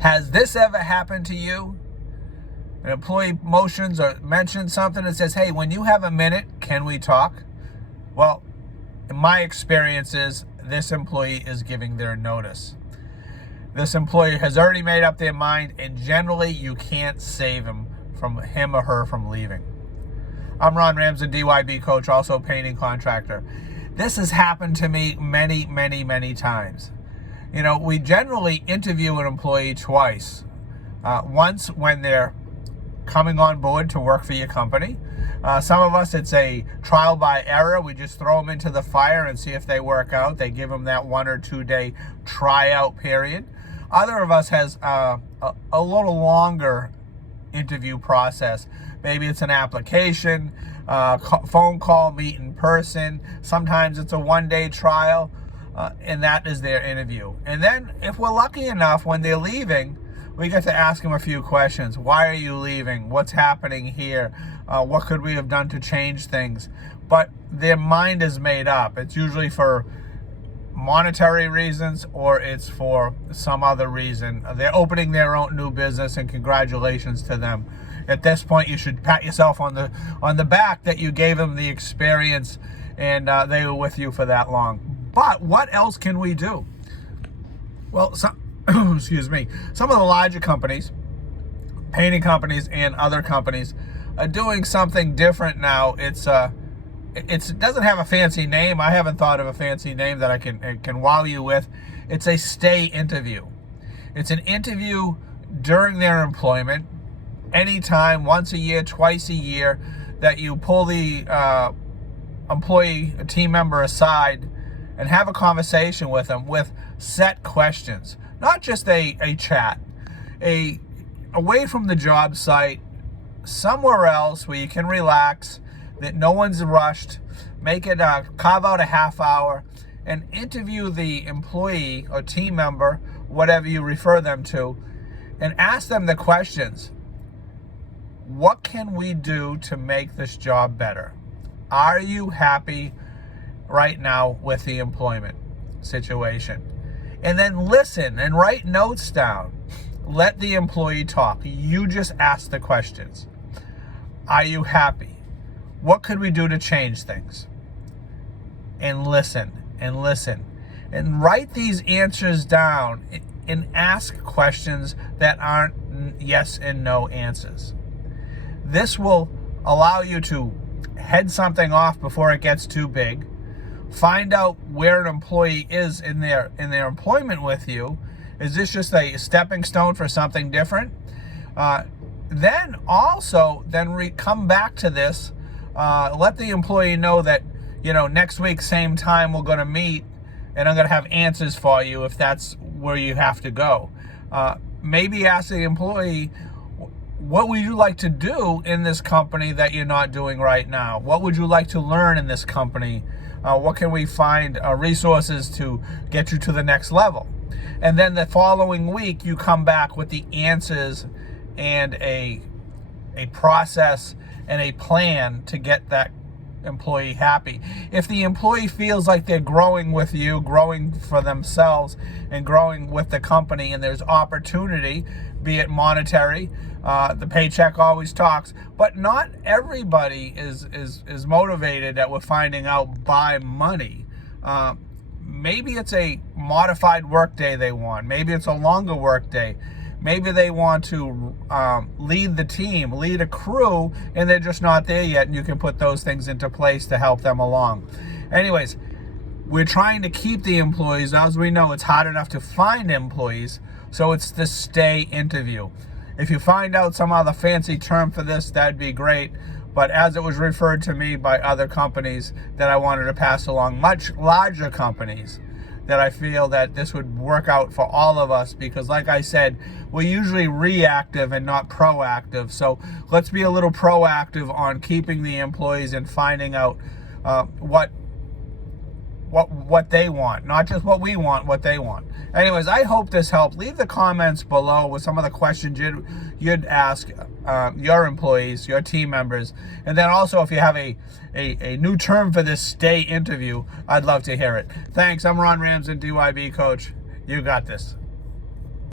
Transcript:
Has this ever happened to you? An employee motions or mentions something that says, hey, when you have a minute, can we talk? Well, in my experiences, this employee is giving their notice. This employee has already made up their mind, and generally you can't save him or her from leaving. I'm Ron Ramsden, DYB coach, also painting contractor. This has happened to me many, many, many times. You know, we generally interview an employee twice. Once when they're coming on board to work for your company. Some of us, it's a trial by error. We just throw them into the fire and see if they work out. They give them that 1 or 2 day tryout period. Other of us has a little longer interview process. Maybe it's an application, phone call, meet in person. Sometimes it's a 1 day trial, and that is their interview. And then if we're lucky enough, when they're leaving, we get to ask them a few questions. Why are you leaving? What's happening here? What could we have done to change things? But their mind is made up. It's usually for monetary reasons or it's for some other reason. They're opening their own new business, and congratulations to them. At this point, you should pat yourself on the back that you gave them the experience and they were with you for that long. But what else can we do? Well, excuse me, some of the larger companies, painting companies and other companies, are doing something different now. It doesn't have a fancy name. I haven't thought of a fancy name that I can wow you with. It's a stay interview. It's an interview during their employment, anytime, once a year, twice a year, that you pull the employee, a team member aside and have a conversation with them with set questions. Not just a chat, away from the job site, somewhere else where you can relax, that no one's rushed. Make it carve out a half hour and interview the employee or team member, whatever you refer them to, and ask them the questions. What can we do to make this job better? Are you happy right now with the employment situation? And then listen and write notes down. Let the employee talk. You just ask the questions. Are you happy? What could we do to change things? And listen and listen. And write these answers down and ask questions that aren't yes and no answers. This will allow you to head something off before it gets too big. Find out where an employee is in their employment with you. Is this just a stepping stone for something different? Then come back to this. Let the employee know that, next week, same time, we're going to meet, and I'm going to have answers for you if that's where you have to go. Maybe ask the employee, what would you like to do in this company that you're not doing right now? What would you like to learn in this company? What can we find resources to get you to the next level? And then the following week, you come back with the answers and a process and a plan to get that employee happy. If the employee feels like they're growing with you, growing for themselves, and growing with the company, and there's opportunity, be it monetary, the paycheck always talks, but not everybody is motivated that we're finding out by money. Maybe it's a modified work day they want. Maybe it's a longer work day. Maybe they want to lead the team, lead a crew, and they're just not there yet, and you can put those things into place to help them along. Anyways, we're trying to keep the employees. As we know, it's hard enough to find employees, so it's the stay interview. If you find out some other fancy term for this, that'd be great. But as it was referred to me by other companies that I wanted to pass along, much larger companies, that I feel that this would work out for all of us, because like I said, we're usually reactive and not proactive. So let's be a little proactive on keeping the employees and finding out what they want, not just what we want, what they want. Anyways, I hope this helped. Leave the comments below with some of the questions you'd ask your employees, your team members. And then also, if you have a new term for this stay interview, I'd love to hear it. Thanks. I'm Ron Ramsden, DYB coach. You got this.